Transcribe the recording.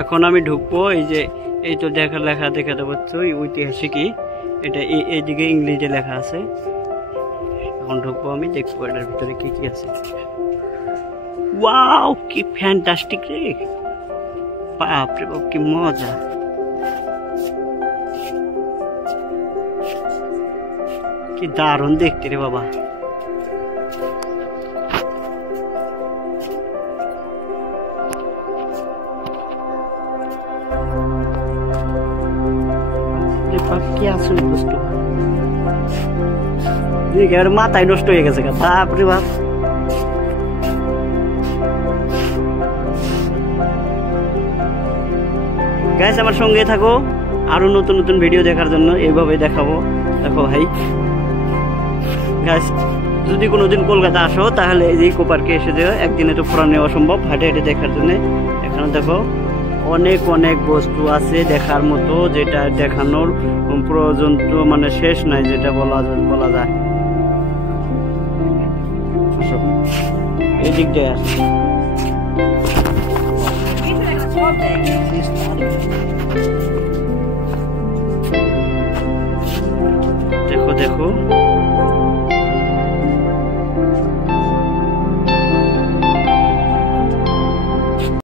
এখন আমি ঢুকবো। এই যে এই তো লেখা দেখাতে পাচ্ছ ঐতিহাসিকই, এটা এইদিকে ইংরেজিতে লেখা আছে। এখন ঢুকবো, আমি দেখবো এটার ভিতরে কি কি আছে। ওয়াও, কি ফ্যান্টাস্টিক রে, বাপরে বাপ, কি মজা। কি দারুণ দেখতে রে বাবা। কি আসল বস্তু, মাথায় নষ্ট হয়ে গেছে, বাপরে বাপ। গাইস আমার সঙ্গে থাকো, আরো নতুন নতুন ভিডিও দেখার জন্য এইভাবে দেখাবো। দেখো ভাই গাইস, যদি কোনোদিন কলকাতা আসো তাহলে এই ইকো পার্কে এসে যাও, একদিনে তো পুরা নেওয়া সম্ভব হাঁটে হাঁটে দেখার জন্য। এখানে দেখো অনেক অনেক বস্তু আছে দেখার মতো, যেটা দেখানোর প্রয়োজন তো মানে শেষ নাই, যেটা বলা যায়। এই দিক দিয়ে আসে, দেখো দেখো